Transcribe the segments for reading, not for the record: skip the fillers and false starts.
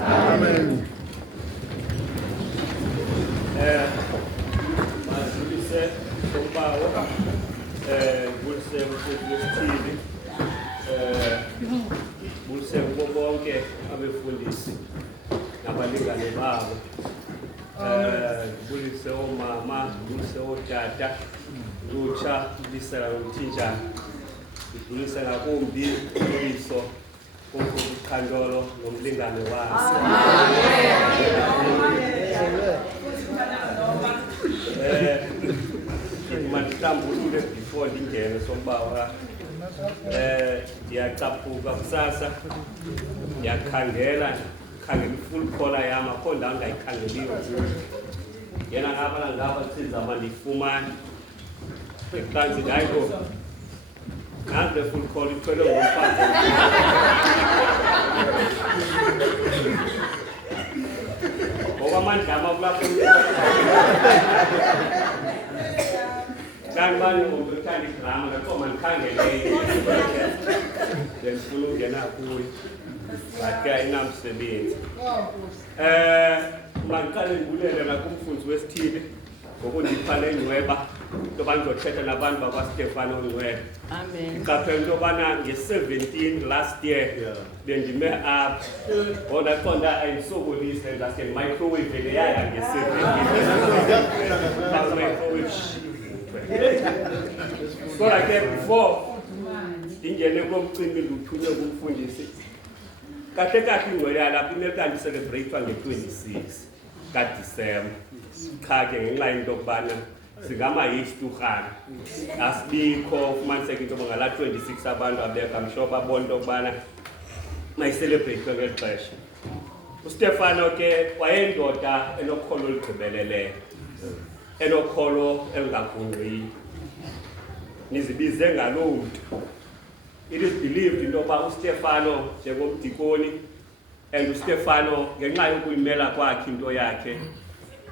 Amen. Mazulise Kombawo, Bulse Mfundisi, Bulse bonke abefundisi nabalingane babo. Bulise omama, bulise otata, lutsha lisela nomthinjana. Bulise ngakumbi uliso kumkhandolo nomlingane waso. Manhlambulule before ndingene sombawa. Ndiyacaphuka kusasa. Ndiyakhangela full collar yami akho ndawo ngayikhangeliyo. Yena ngaba sizama ndifumana. Kanti ngayiko nanti full collar ithwele ngomfazi. Ngokwamandla amakulapho kanibani umuntu uthanda idrama ngakho manikhangele ndifuna ungena kuyo but ayinamsebenzi. Mangiqale ngibulele nakumfundisi wesithile ngokundipha lencweba intoba ndizothetha nabantu bakwaStefano Ncweba. Amen. Iqaphela intobana nge-17 last year bendime apha ngoba ndaqonda ayisokolise ngaske microwave le yaya nge-17 microwave. Kodwa ke before ndingene komcimbi ndithunywe kumfundisi kahle kahle ingcwele yalapha imele ndicelebrate nge-26 kaDisemba. Cha ke ngenxa yento yokubana singama-Easter asibikho ufumaniseka into ngala 26 abantu abekho amshope abona into yokubana mayicelebrate ngeli xesha. uStefano ke wayendoda enokholo olugqibeleleyo, enokholo elingagungqiyo. Nizibize ngaloo mntu. It is believed into yokuba uStefano njengomdikoni and uStefano ngenxa yokuyimela kwakhe into yakhe,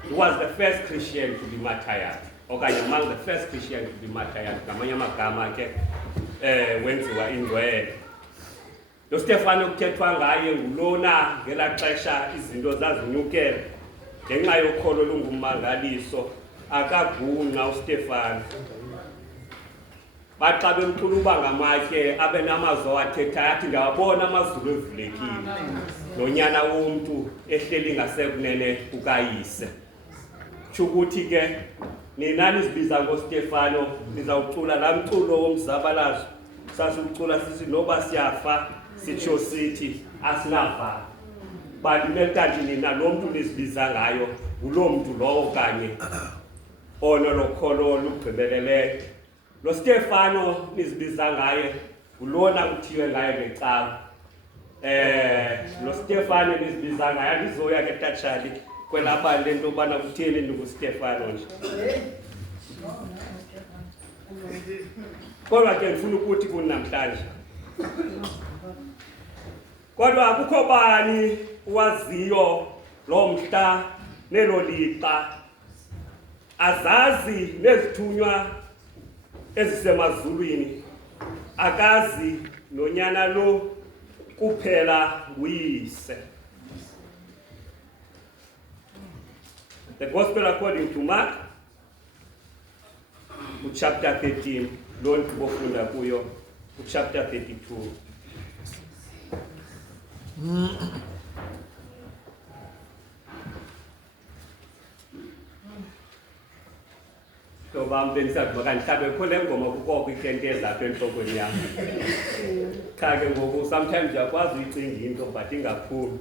he was the first Christian to be martyred. Okanye among the first Christian to be martyred. Ngamanye amagama ke wenziwa indwele. Lo Stefano kuthethwa ngaye ngulona ngela xesha izinto zazinyukela ngenxa yokholo lungummangaliso akagungqa uStefano. Baxa bemkhuluba ngamatye abe namazwi athethayo athi ngawabona amazulu evulekile nonyana womntu ehleli ngasekunene kukayise. Tsho ukuthi ke nina nizibiza ngoStefano nizawucula laa mculo womzabalazo sasucula sithi noba siyafa sitsho sithi asinava. Bandimele kanti nina lo mntu nizibiza ngayo nguloo mntu lowo kanye onolokholo olugqibeleleyo. Lo Stefano nizibiza ngaye ngulona kuthiwe ngaye ngecawa. Lo Stefano nizibiza ngaye andizoya ke tatshali kwelapha le nto yobana kutheni ndinguStefano nje. Kodwa ke ndifuna ukuthi kuni namhlanje kodwa akukho bani waziyo lo mhla nelo lixa, azazi nezithunywa ezisemazulwini, akazi nonyana lo kuphela nguyise. The Gospel according to Mark, chapter 13, lo ndibofunda kuyo, chapter 32. So bambenisa kanti mhlawumbe kho le ngoma kukho ikenteza apha entlokweni yam. Cha ke ngoku sometimes uyakwazi uyicinga into but ingaphumi.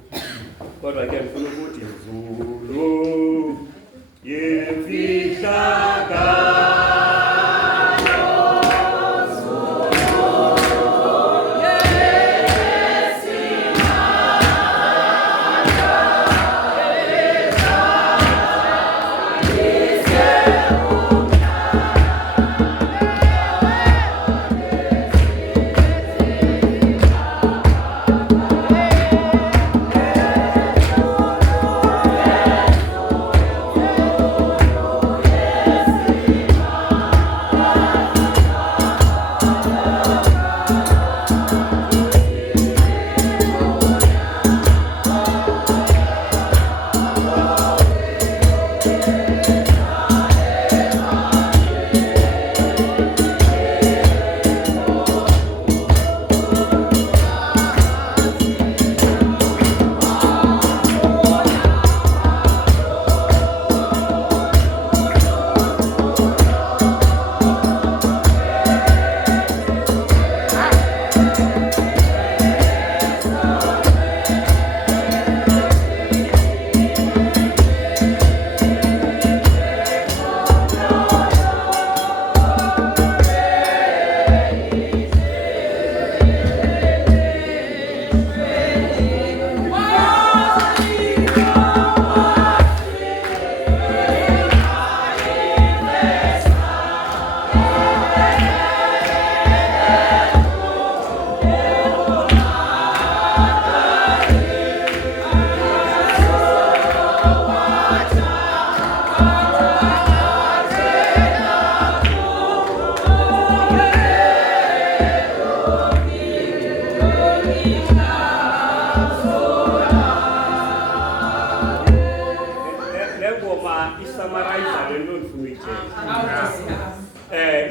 Kodwa ke ndifuna ukuthi Zulu yemfihlakalo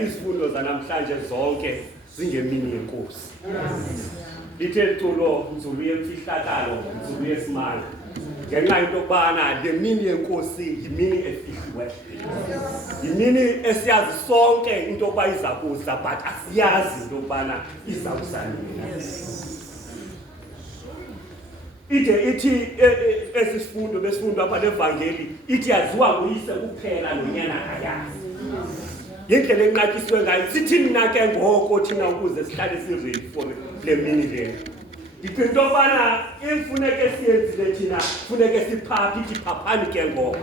Izifundo zanamhlanje zonke zingemini yenkosi. Lithe iculo nzulu yemfihlakalo, nzulu yesimanga. Ngenxa into yokubana le mini yenkosi yimini efihliweyo. Yimini esiyazi sonke into yokuba iza kuza, but asiyazi into yokubana iza kuza nini. Ithi esisifundo besifundo apha levangeli ithi yaziwa nguyise kuphela nonyana akayazi. Yindlela enqatyiswe ngayo. Sithini na ke ngoko thina ukuze sihlale siready for le mini le. Ndicinga into yokubana imfuneke siyenzile thina funeke siphaphe ithi phaphani ke ngoko.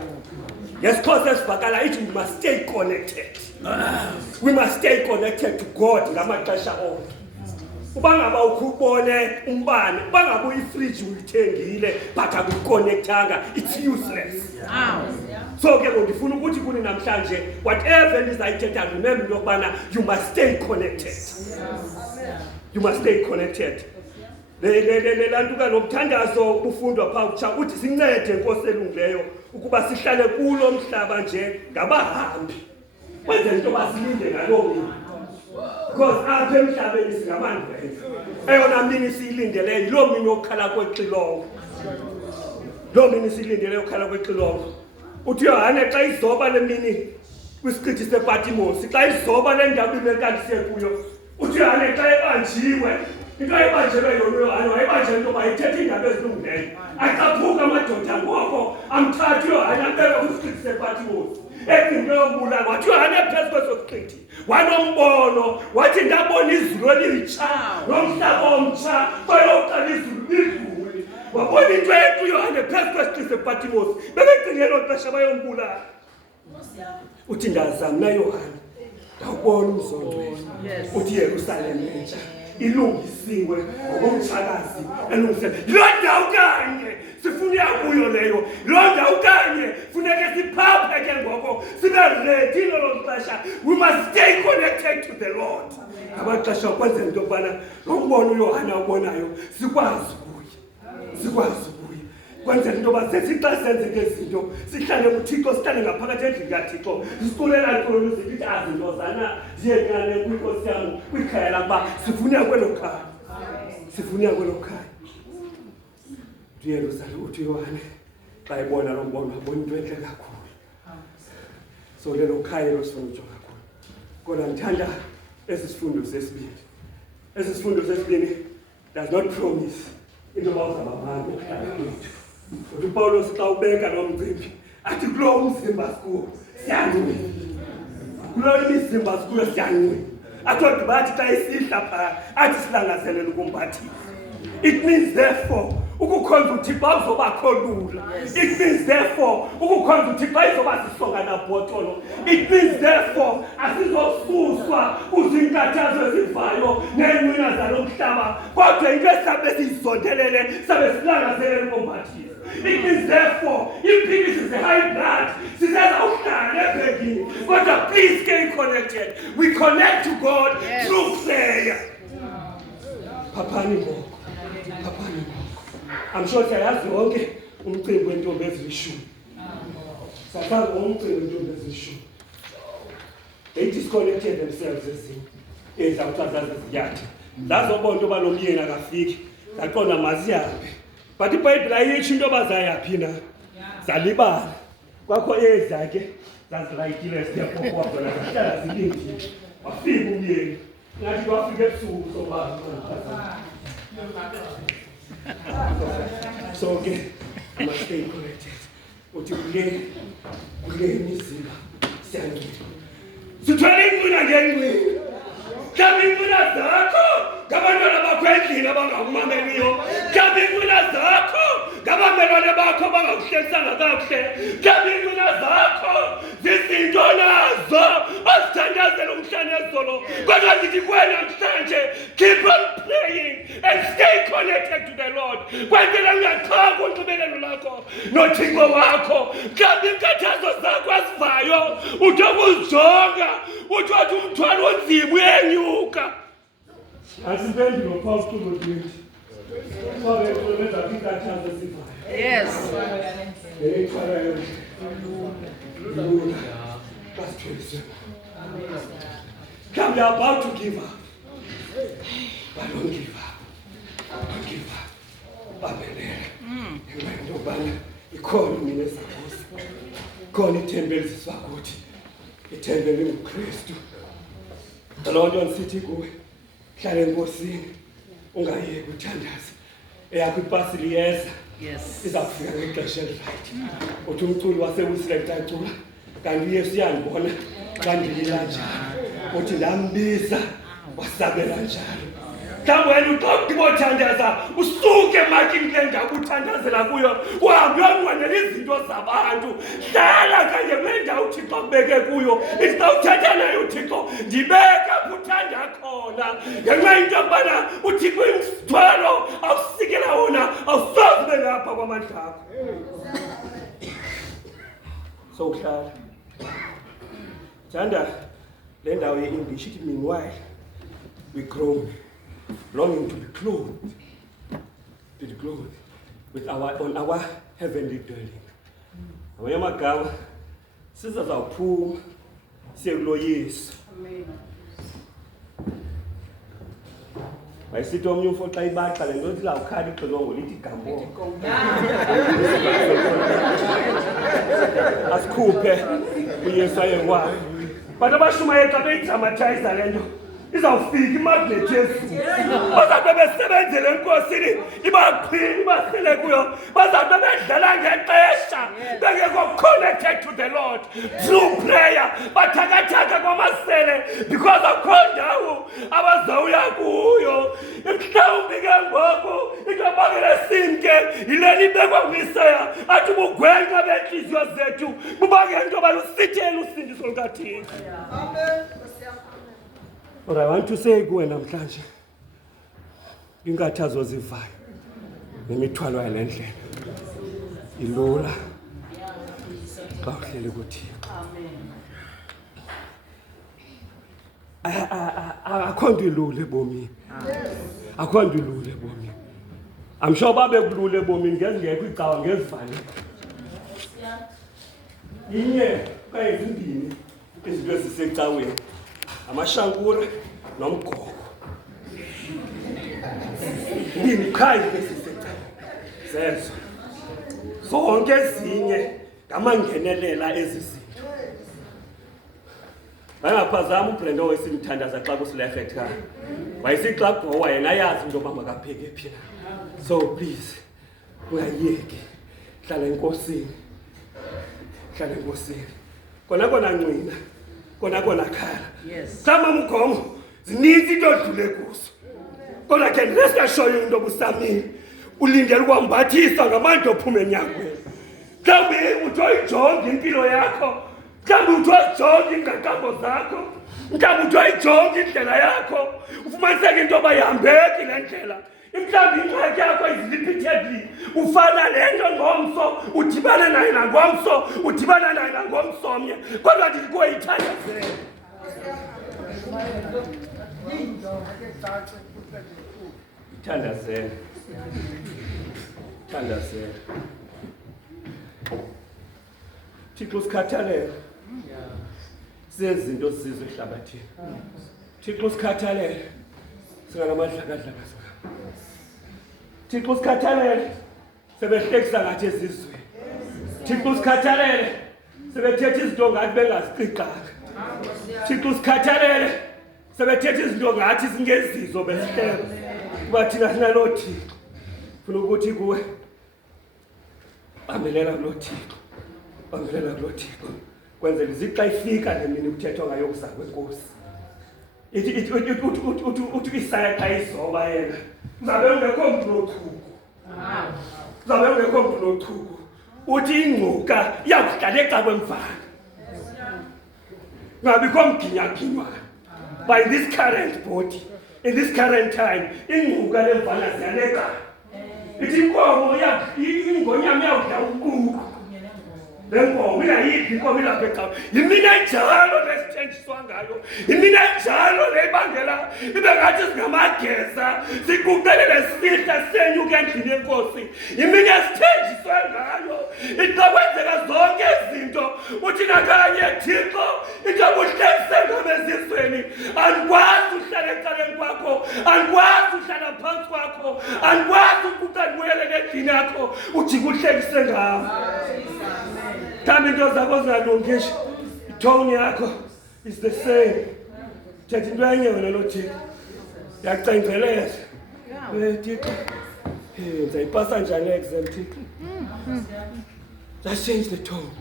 Ngesikhosi esivakala ithi we must stay connected. We must stay connected to God ngamaxesha onke. Uba ngaba ukubone umbane, uba ngaba uyifridge uyithengile but akuyiconnectanga, it's useless. So ke ngifuna ukuthi kuni namhlanje whatever ndizayithetha remember into yokubana you must stay connected. You must stay connected. Lantu ka lokuthandazo ufundwa pha kutsha uthi sincede Nkosi elungileyo ukuba sihlale kulo mhlaba nje ngabahambi. Kwenze into basilinde ngaloo mini. Because apha emhlabeni singamandwendwe. Eyona mini siyilindeleyo yiloo mini yokukhala kwexilongo. Loo mini siyilindeleyo ukukhala kwexilongo. Uthi Yohane xa izoba le mini kwisiqithi sePatimosi, xa izoba le ndawo ibekandise kuyo, uthi Yohane xa ebanjiwe, into ebanjelwe yona Yohane wayebanjelwe into bayithetha iindaba ezilungileyo. Acaphuka amadoda ngoko amthatha uYohane ambeka kwisiqithi sePatimosi. Into yobulala wathi Yohane phezu kweso siqithi wanombono wathi ndabona izulu elitsha nomhlaba omtsha bayoqala izulu lidlule. Wabona into ethu Yohane phezu kwesiqithi sePatimosi bebecingela oxesha bayombulala. Uthi ndazama na Yohane ndawubona umzondo wethu. Uthi Yerusalem entsha ilungisiwe ngokomtshakazi elungise loo ndawo kanye sifuna kuyo leyo. Loo ndawo kanye funeke siphaphe ke ngoko sibe ready lolo xesha. We must stay connected to the Lord. Abaxesha kwenza into yokubana ngokubona uYohane ubonayo sikwazi kuye kwenza into yoba sesixa senzeke izinto sihlale kuThixo, sihlale ngaphakathi endlini kaThixo, siculela inkulumo zithi azintozana ziyekane kwinkosi yam kwikhaya lakuba sifuneka kwelo khaya. Uyerusalem uthi Yohane xa ebona lo mbono wabona into entle kakhulu. So lelo khaya losifuna ujonga kulo. Kodwa ndithanda esi sifundo sesibini. Esi sifundo sesibini does not promise into yoba uzabamanga ukuhlala kwethu. Uthi uPawulos xa ubeka lo mcimbi athi kulo umzimba sikuwo siyanqwila. Kulo imizimba sikuyo siyanqwila. Athi bathi xa isihla phaa athi silangazelele ukumbathisa. It means therefore ukukhonza uThixo uzobakho lula. It means therefore ukukhonza uThixo izoba sisonga nabhotolo. It means therefore asizosuswa kuzinkathazo ezivayo neenqwina zalomhlaba kodwa into esabe siyizondelele sabe silangazelele ukumbathisa. It means therefore impilo is the high blood sizenza uhlala ebhekini kodwa please stay connected. We connect to God through prayer. Phaphani ngoko. I'm sure siyayazi wonke umcimbi wentombi ezilishumi. Sasazi umcimbi wentombi ezilishumi. They disconnected themselves ezinye. Ezawuthiwa zaziziyatha. Zazobona into yoba lo myeni akafiki. Zaqonda mazihambe. But iBhayibhile ayitsho into yoba zayaphi na. Zalibala. Kwakho eza ke zazilayitile sitepho kwabona zahlala zilindile. Wafika umyeni. Ngathi kwafika ebusuku soba. So okay, you must stay connected. Uthi kule imizimba siyanqwila. Sithwele inqwila ngenqwila. Mhlawumbi inqwila zakho ngabantwana bakho endlini abangakumameliyo. Mhlawumbi inqwila zakho ngabamelwane bakho abangakuhlelisanga kakuhle. Mhlawumbi inqwila zakho zizinto nazo ozithandazela umhla nezolo. Kodwa ndithi kuwe namhlanje keep on praying and stay connected to the Lord. Kwenzela ungaxhaka unxibelelo lakho noThixo wakho. Mhlawumbi inkathazo zakho azivayo uthi ukuzijonga uthi wathi umthwalo onzima uyenyuka. Asiphendule phaa uculo lwethu. Kwabe kulenza inkathazo zivayo. Yes. Eyithwalayo. Come, you're about to give up. But don't give up. Don't give up. Babelele. Ngibona ikhona mina esakusi. Khona ithembele siswakuthi. Ithembele nguKristu. Lo nto nisithi kuwe. Hlala enkosini. Ungayeki uthandaza. Eyakho ipasi liyeza. Yes. Izafika ngexesha right. Uthi umculi waseWisile ecacula. Kanti Yesu uyangibona xa ndilila njalo. Uthi ndambiza wasabela njalo. Mhlawumbe wena uqoqi bothandaza usuke emakini kule ndawo uthandazela kuyo uhambe uyonqwenela izinto zabantu. Hlala kanye kule ndawo uThixo akubeke kuyo. Ithi xa uthetha naye uThixo ndibeke apho uthanda khona. Ngenxa yento yokubana uThixo umthwalo awusikela wona awusoze ube lapha kwamandla akho. So uhlala. Thanda le ndawo ye-English ithi meanwhile we grow longing to be clothed with on our heavenly dwelling. Ngamanye amagama sizawuphuma siye kulo Yesu. Bayisithi omnye umfo xa ibaxa le nto ithi lawukhala ixilongo lithi gambo. Asikhuphe uYesu ayekwayo. Bantu abashumayeli xa beyidramatize le nto izawufika imagnet yesu. Bazawube besebenzele enkosini ibaqhini ibasele kuyo. Bazawube bedlala ngexesha bengekho connected to the Lord through prayer. Bathakathaka kwamasele because akho ndawo abazawuya kuyo. Mhlawumbi ke ngoku into abangela simke yileni ibekwa nguIsaya athi ubugwenxa benhliziyo zethu bubangela into balusithele usindiso lukaThixo. Amen. But I want to say kuwe namhlanje inkathazo zivayo nemithwalo yale ndlela ilula xa uhleli kuThixo. Akho nto ilula ebomini. Akho nto ilula ebomini. I'm sure babe kulula ebomini ngezingekho icawa ngezivale. Inye kanye zimbini izinto ezisecaweni. Amashankura nomgogo. Yini khai besisetha. Zezo. Zonke ezinye ngamangenelela ezizinto. Bangaphazama uBrenda wesimthandaza xa kusilefect ka. Wayisithi xa gowa yena yazi into mama kapheke phi. So please ungayeki. Hlala enkosini. Hlala enkosini. Kona ncina. Kona khala. Yes. Sama mgomo zininzi into odlule kuzo. Kodwa ke rest assured into obusamile. Ulindele ukwambathisa ngamantu ophuma enyangweni. Mhlawumbe uthi uyijonge impilo yakho. Mhlawumbe uthi uyijonge ingqaqambo zakho. Mhlawumbe uthi uyijonge indlela yakho. Ufumaniseke into abayihambeki le ndlela. Mhlawumbe ingxaki yakho is-repeatedly. Ufana lento ngomso, udibana naye nangomso, udibana naye nangomso omnye. Kodwa ndithi kuwe yithandazele. Thandazele. Thandazele. Thixo sikhathalele. Sezinto sizwe ehlabathini. Thixo sikhathalele. Singamadlakadlaka. Thixo sikhathalele. Sebehlekisa ngathi ezizweni. Thixo sikhathalele. Sebethetha izinto ngathi bengaziqixanga. Thixo sikhathalele. Sebethetha izinto ngathi singezizo besihlelo. Kuba thina sinalo Thixo. Funa ukuthi kuwe bambelela kulo Thixo. Bambelela kulo Thixo. Kwenzela izixa ifika lemini kuthethwa ngayo kuza kwenkosi. Uthi Isaya xa izoba yena. Uzabe ungekho mntu nothuko. Uzabe ungekho mntu nothuko. Uthi ingcuka iyakudlala exa kwemvana. Ngabikho mginywa. By this current body, in this current time, ingcuka lemvana ziyaleka. Ithi inkomo ingonyama iyawudla uquku. Lenkomo ingayidli inkomo ilapha ecawa. Yimina njalo lesithenjiswa ngayo. Yimina njalo lebangela ibe ngathi singamageza sikuqele lesihla senyuka endlini yenkosi. Yimina sithenjiswa ngayo. Ixa kwenzeka zonke izinto uthi nakanye Thixo into ngizokuhlekisa bezizweni andikwazi uhlala ecaleni kwakho andikwazi uhlala phansi kwakho andikwazi ukukubuyele endlini yakho uthi kuhlekise ngawo thambi into zakho zingalungisha itone yakho is the same thetha into enye wena nothixo yacengceleza Thixo ngizayipasa njani exam Thixo just change the tone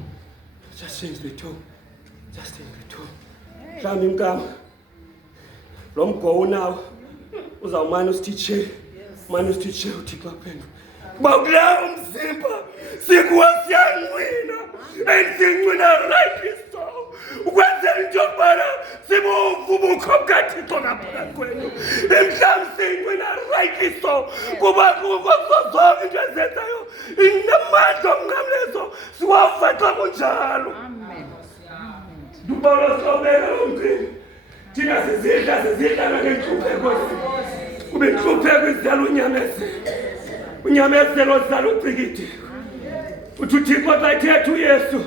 just change the tone just change the tone mhlawumbi inkama lo mgowo unawo uzawumane usititshe mane usititshe uthixo aphendula kuba kulawo mzimba sikuwa siyanqwina ensincwina rightly so ukwenzela into yokubana sibuvubukho bukathixo ngaphakathi kwenu emhlawumbi sincwina rightly so kuba kuzo zonke into ezenzayo inamandla omnqamlezo siwavexa kunjalo Dupaulo sobeka umqini thina sizidla nangentlupheko kube intlupheko izidala unyamezelo zidala ucikidi uthi uthixo xa ethetha uyesu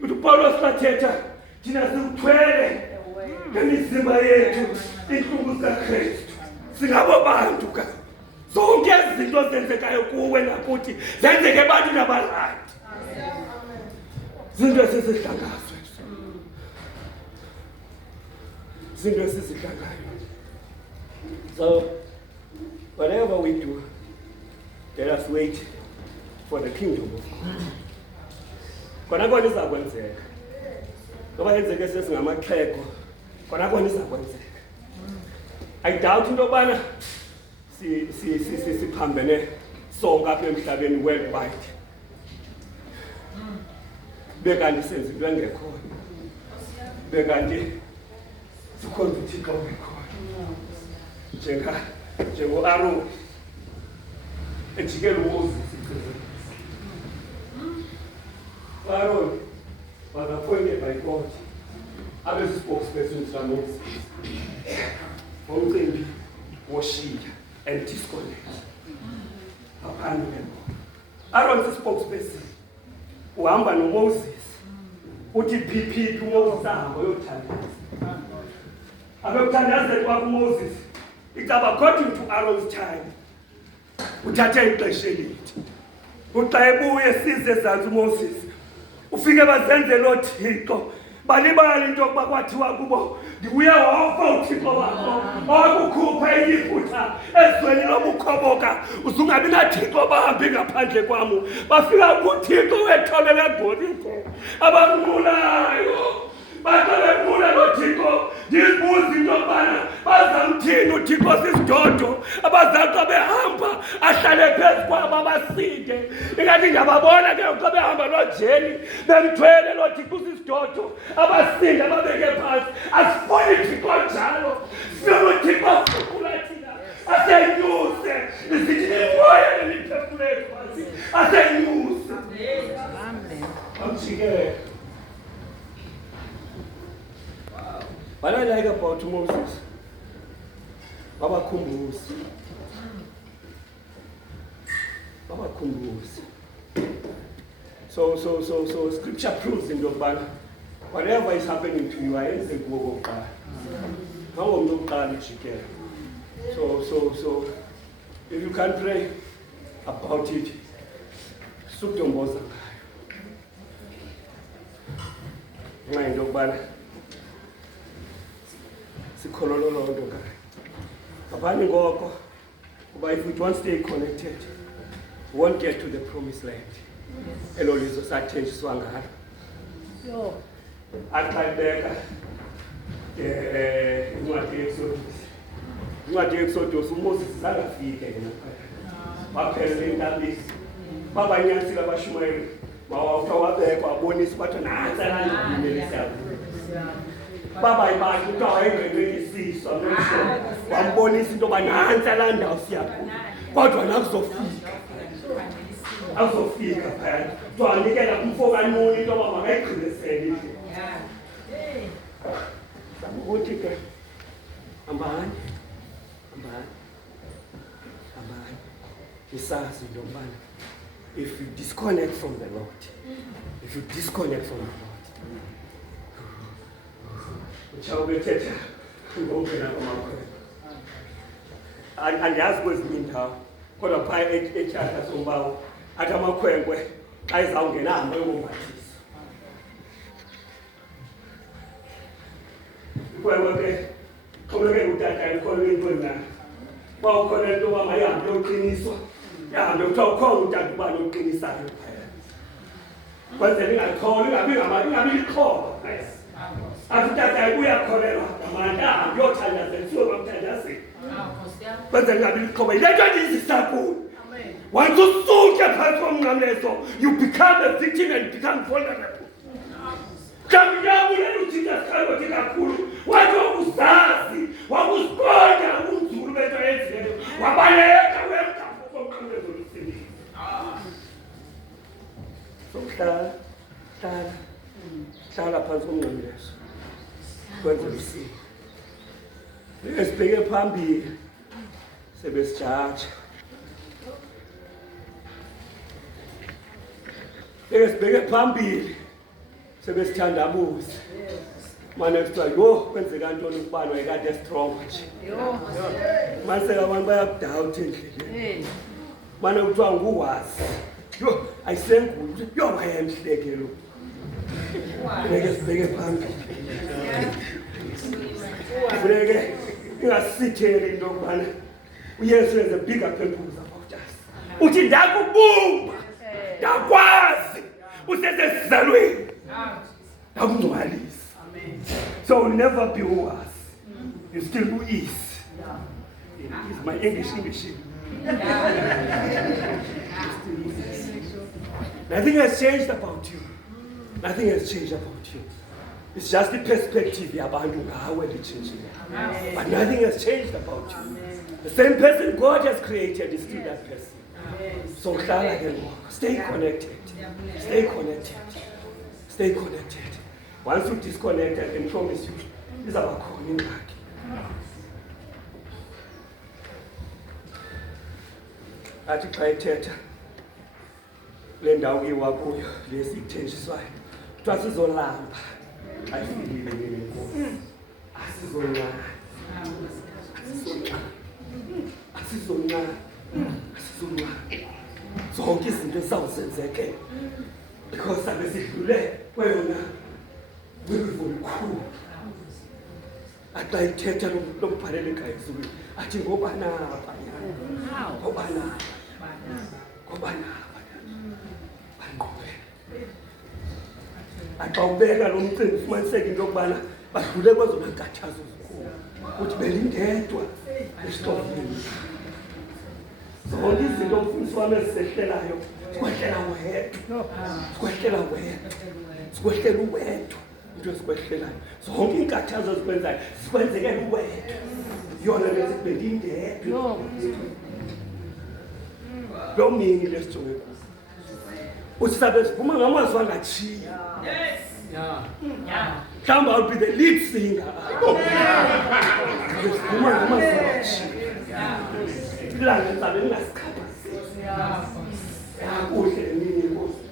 uthi upawulos xathetha thina sikuthwele ngemizimba yethu iintlungu zikakristu singabo bantu ka zonke ezi zinto zenzekayo kuwe nakuthi zenzeke ebantwini abarayithi zinto esizidlangazo zinto esizidlangayo. So whatever we do, let us wait for the kingdom of God. Kona kona izakwenzeka. Ngoba yenzeke sesingamaxhego. Kona kona izakwenzeka. I doubt into yobana siphambene sonke apha emhlabeni worldwide. Bekanti senza into engekhoyo. Bekanti sikhonza uThixo ongekhoyo. Njengo-Aaron ejikela uMoses u-Aaron was appointed by God abe spokesperson kaMoses ngomcimbi woshiya and disconnect ngaphandle kwembono. Aaron si-spokesperson uhamba noMoses uthi phiphi uMoses ahamba uyothandaza abekuthandazela kwakho uMoses it's according to Aaron's time uthathe ixesha elide uxa ebuye size ezantsi uMoses ufike bazenzela oThixo balibala into yokuba kwathiwa kubo ndibuye wofa uThixo wakho owakukhupha eyiphutha ezweni lobukhoboka uzungabi naThixo bahambi ngaphandle kwamu bafika kuThixo wetholele eGolide abamnqulayo bathole noThixo ndizibuza into yokubana bazamthini uThixo sisidodo abazaxa behamba ahlale phezu kwabo abasinde ingathi ndiyababona ke xa behamba nojeni bemthwele noThixo sisidodo abasinde ababeke phantsi asifuni Thixo njalo sifuna uThixo asukula thina asenyuse isithi nimoya nemiphefumulweni phantsi asenyuse amjikele. What I like about Moses, Baba Kumbus. So scripture proves in the Bible, whatever is happening to you, I ain't saying go God. How am I God chicken? So if you can pray about it, Sukdomboza. Mind of Bana. But if we don't stay connected, we won't get to the promised land. Elo lizo sathenjiswa ngalo. Yo. Aqaleka incwadi yeXodus uMoses zangafike yena phakathi. Baphela entabeni. Babanyanisile abashumayeli. Bawawutha wabekwa abonisa bathi nansi alandimele Baba ibantu kuthiwa engengeyisiswa nomsho wambonisa into yoba nansi alandawo siyapho kodwa nakuzofika phaya kuthiwa anikela kumfo kaNuni into yoba makayigqinisele indlela ukuthi ke hambani isazi into yokubana if you disconnect from the Lord Uchawubethetha ngongena kwamakhwelo. Andiyazi kwezinye indawo kodwa phaya etyhahla sombawu athi amakhwenkwe xa izawungena hambe yombatisa. Ikhwenkwe ke xhomekeke utata ikholwe intoni na. Uba ukhona into yoba mayihambe yoqiniswa yahambe kuthiwa ukhona utata ubani oqinisayo phaya. Kwenzela ingabi liqhobo. Athi utata uyakholelwa ngamandla ahambe yothandazela siwe bamthandazela. Kwenzela ingabi liqhobo. Yile nto ndiyizisa kuyo. Once usuke phantsi komnqamlezo, you become a victim and become vulnerable. Mhlawumbi uyabulela uJesu Kristu kakhulu. Wathi wakuzazi, wakusiqonda ubunzulu bento eyenzileyo. Wabaleka wemgapho komnqamlezo lusindiso. So hlala phansi komnqamlezo. Kwenze usini. Esibheke phambili sebesijaja. Esibheke phambili sebesithandabuza. Manje kuthiwa yo kwenzeka ntoni ukubani wayekade strong nje. Manje abantu bayakudoubt endleleni. Manje kuthiwa nguwazi. Yo ayisengulo yo wayemhleke lo. Esibheke phambili. Kufuneke ingasitheli into yokubana uYesu has a bigger purpose about us. Uthi ndakubumba. Ndakwazi usesezalweni. Ndakungcwalisa. So will never be who was. You still who is. Is my English. Nothing has changed about you. Nothing has changed about you. It's just the perspective yabantu ngawe lichangile. But nothing has changed about you. The same person God has created is still that person. So hlala ke ngoku. Stay connected. Stay connected. Stay connected. Once you disconnect, I can promise you, these are khona ingxaki. Athi xa ethetha le ndawo kuyiwa kuyo lesithenjiswayo. Kuthiwa sizolamba. Ayifikile nini inkosi. Asizonqa. Zonke izinto esawuzenzeke because sabe sidlule kweyona wekulikhulu. Axa ithetha lombhalele eGayizulu athi ngobana axa ubeka lo mcimbi ufumaniseka into yokubana badlule kwezona nkathazo zikhulu ukuthi belindedwa esitofini. Zonke izinto umfundisi wami ezisehlelayo sikwehlela uwedwa into ezikwehlelayo. Zonke inkathazo ezikwenzayo sikwenzekela uwedwa. Yona lezi belindedwa. Lo mini lesijonge kuzo. Uthi sabe siphuma ngamazwi angatshiyo. Mhlawumbe I'll be the lead singer. Siphuma ngamazwi angatshiyo. Ilanga sabe lingasikhaphazisi. Kuhle emini inkosi.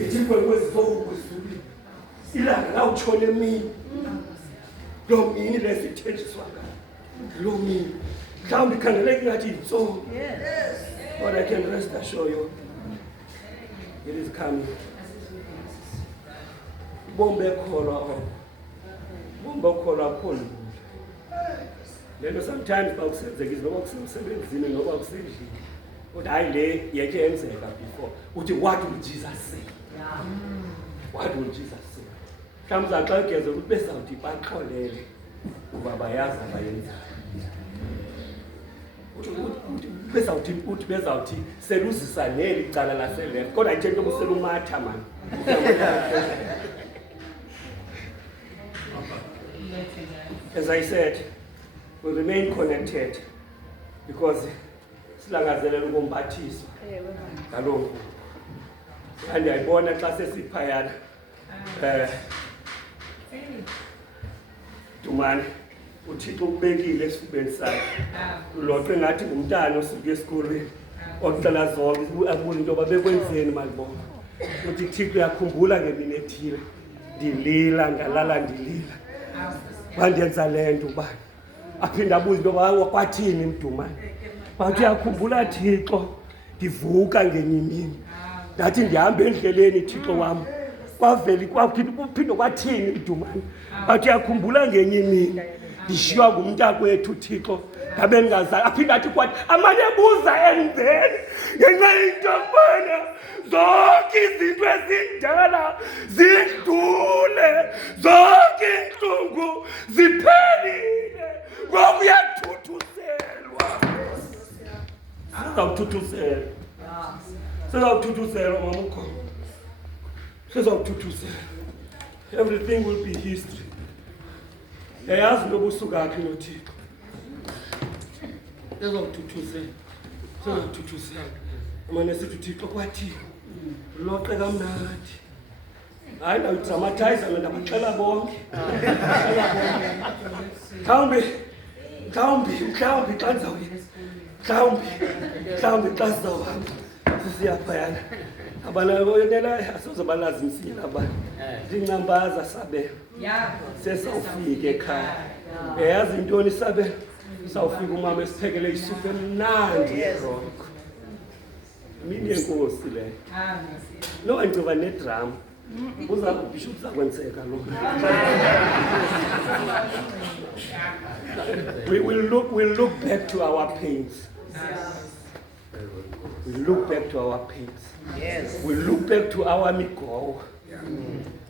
Ithi kwezizokuzulu. Ilanga lawutshona emini. Lo mini lesithenjiswa ngayo. Lo mini. Mhlawumbe ikhangeleka ingathi yintsomi. But I can rest assure you, it is coming. Bombe kholwa khona. Lelo sometimes bakusenzeka izinto okusemsebenzini noba kusendlini. Kodwa hayi le yeke yenzeka before. Uthi what will Jesus say? What will Jesus say? Mhlawumbe xa ugeze ukuthi besawuthi baxolele kuba bayazi abayenzayo. Uthi bezawuthi seluzisa neli cala laseleft kodwa ayithethe ukuthi selumatha man. As I said, we remain connected because silangazelela ukumbathiswa ngalokhu. And ayibona xa sesiphayana Dumane uThixo ubekile esifubeni sakhe. Uloqe ngathi ngumntana osuke esikolweni oqala zonke abuza into babekwenzeni malibona. Uthi Thixo uyakhumbula ngemini ethile ndilila ngalala ndilila. wandenza le nto uba aphinda abuze into yoba kwathini Mdumane. Bathi uyakhumbula Thixo ndivuka ngenye imini ndathi ndihambe endleleni Thixo wam kwaveli kuphinde kwathini Mdumane. Bathi uyakhumbula ngenye imini ndishiywa ngumntakwethu Thixo ndabe ndingazazi. Aphinde athi kwathi amane ebuza emveni ngenxa yento yokubana zonke izinto ezindala zidlule, zonke iintlungu ziphelile, ngoku uyathuthuzelwa. Sizawuthuthuzelwa mama ukhona. Sizawuthuthuzelwa. Everything will be history. Yayazi into yobusuka phi noThixo. Sizawuthuthuzelwa. Amane sithi uThixo kwathini? Loqe kamnandi. Hayi ndawudramatize mna ndabaxela bonke. Mhlawumbi xa ndizawuya. Mhlawumbi xa sizawuhamba. Sisiya phayana. Abanayonela asoze balazi msila abantu. Zincambaza Sabelo. Sesawufika ekhaya. Yazi intoni Sabelo? Sawufika umama esiphekele isuphu emnandi eronko. Mini yenkosi le. Lo andiva nedrama. Bisho kuzakwenzeka lo. We'll look back to our pains. We look back to our pains. Yes. We look back to our migo.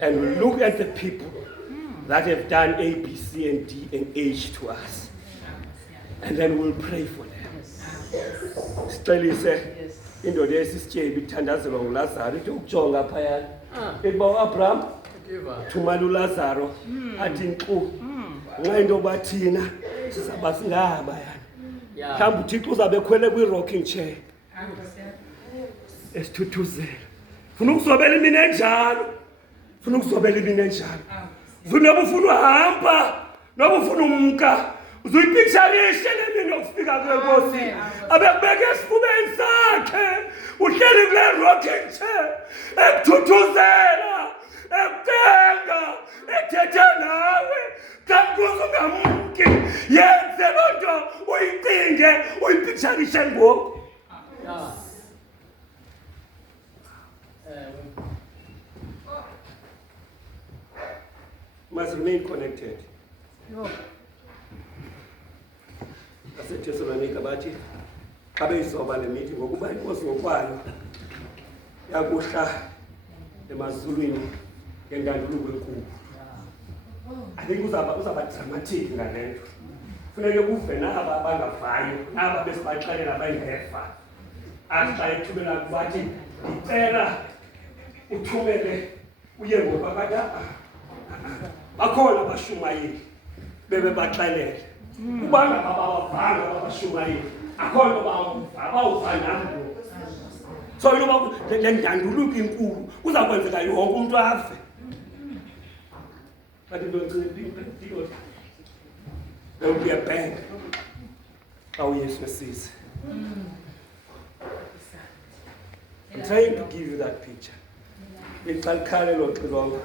And we look at the people that have done A, B, C, and D, and H to us. And then we'll pray for them. Sicela indoda esisityebi ithandazelwa nguLazaro ithi ukujonga phayana. Ekuba Abraham thumela uLazaro athi nkqu. Nxa into yoba thina sizaba singaba yana. Mhlawumbi uThixo uzabe ekhwele kwi-rocking chair. Esithuthuzela. Funa ukuzobela imini enjalo. Noba ufuna uhamba, noba ufuna umka, uzuyipictureishe le mini yokufika kwenkosi. Abekubeka esifubeni sakhe, uhleli kule rocking chair, ekuthuthuzela, ekutenga, ethetha nawe, kanti ungamki, yenze loo nto uyicinge, uyipictureishe ngoku. Must remain connected. Thessalonica bathi xa beyizoba le meeting ngokuba inkosi ngokwayo yakuhla emazulwini ngendanduluko enkulu. I think uzaba dramatic ngale nto. Funeke kuve naba abangavayo, naba besibaxelela bengeva. Athi xa ethumela bathi ndicela uthumele uye ngokwabatha. Bakhona abashumayeli bebebaxelela. Ubanga babavanga abashumayeli. Akhona abawuvana. So loba le ndanduluko inkulu kuzakwenzeka yonke umuntu afe. But there will be a bang. How yes verses. I'm trying to give you that picture. Iqalkhale lo xilonga.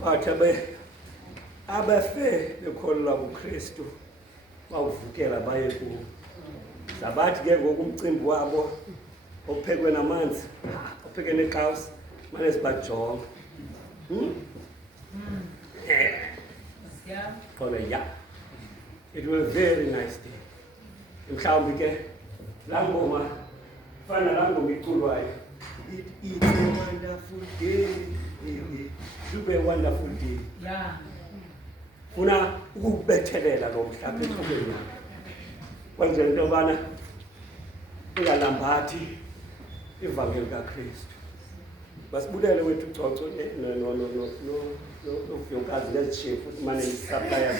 Bathi abafe bekholwa kuKristu bawuvukela baye kuwo. Zabathi ke ngokumcimbi wabo ophekwe namanzi, opheke neqawusi, manje sibajonga. Yeah. It was a very nice day. Mhlawumbi ke la ngoma fana la ngoma iculwayo. It's a wonderful day. It will be a wonderful day. Yeah. Funa ukubethelela lo mhlaba ehlokweni. Kwenze into bana ingalambathi ivangeli kaKristu. Basibulele wethu uCoco no Vyokazi lezishefu futhi manje isupplier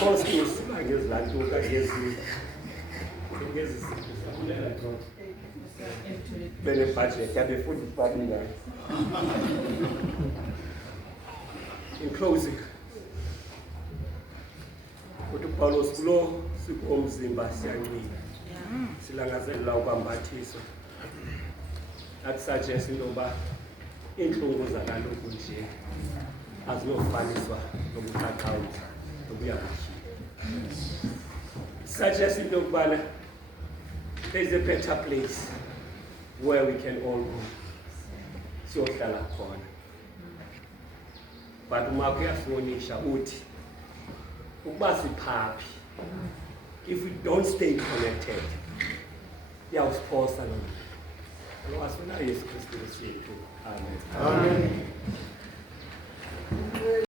Khosi usibange izlantuka ngezi sibulela Coco. Bene budget yabe futhi babinga. In closing, uPaulos kulo sikomzimba siyanqina. Silangazelela ukwambathiswa. That suggests intoba inhlungu zakaloku nje aziyofaniswa nobuqaqawuza nobuya kahle. Suggest into yokubana there's a better place where we can all go siyohlala khona. But uma kuyasibonisha uthi ukuba siphaphi if we don't stay connected iyawusiphosa lo wasifuna Yesu Kristu wethu. Amen. Amen.